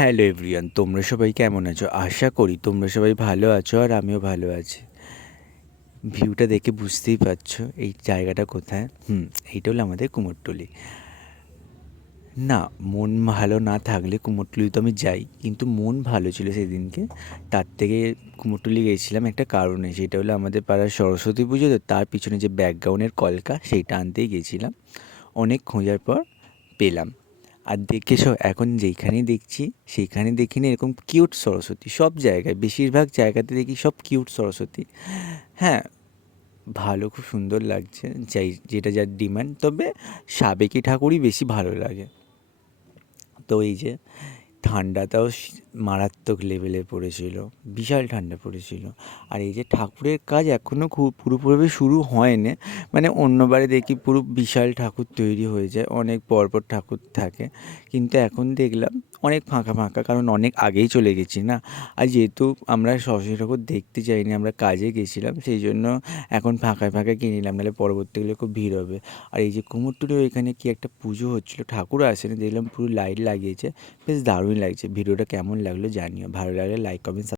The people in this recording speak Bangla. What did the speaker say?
হ্যালো এভরিওয়ান, তোমরা সবাই কেমন আছো? আশা করি তোমরা সবাই ভালো আছো আর আমিও ভালো আছি। ভিউটা দেখে বুঝতেই পারছো এই জায়গাটা কোথায়। এইটা হলো আমাদের কুমোরটুলি। না, মন ভালো না থাকলে কুমোরটুলি তো আমি যাই, কিন্তু মন ভালো ছিল সেদিনকে। তার থেকে কুমোরটুলি গিয়েছিলাম একটা কারণে, সেটা হলো আমাদের পাড়ার সরস্বতী পুজো, তো তার পিছনে যে ব্যাকগ্রাউন্ডের কলকা সেইটা আনতেই গেছিলাম। অনেক খোঁজার পর পেলাম। আর দেখেছো, এখন যেইখানেই দেখছি সেইখানে দেখি না এরকম কিউট সরস্বতী, সব জায়গায় বেশিরভাগ জায়গাতে দেখি সব কিউট সরস্বতী। হ্যাঁ, ভালো, খুব সুন্দর লাগছে, যাই যেটা যার ডিমান্ড। তবে সাবেকি ঠাকুরই বেশি ভালো লাগে। তো এই যে ঠান্ডাটাও মারাত্মক লেভেলে পড়েছিল, বিশাল ঠান্ডা পড়েছিল। আর এই যে ঠাকুরের কাজ এখনও খুব পুরোপুরিভাবে শুরু হয়নি। মানে অন্যবারে দেখি পুরো বিশাল ঠাকুর তৈরি হয়ে যায়, অনেক পরপর ঠাকুর থাকে, কিন্তু এখন দেখলাম অনেক ফাঁকা ফাঁকা, কারণ অনেক আগেই চলে গেছি না। আর যেহেতু আমরা সরস্বতী ঠাকুর দেখতে যাইনি, আমরা কাজে গেছিলাম, সেই জন্য এখন ফাঁকায় ফাঁকায় কিনে নিলাম, নাহলে পরবর্তীকালে খুব ভিড় হবে। আর এই যে কুমোরটুলির এখানে কি একটা পুজো হচ্ছিলো, ঠাকুরও আসেনি, দেখলাম পুরো লাইট লাগিয়েছে, বেশ দারুণ লাগছে। ভিডিওটা কেমন লাগলো জানিও, ভালো লাগলে লাইক কমেন্ট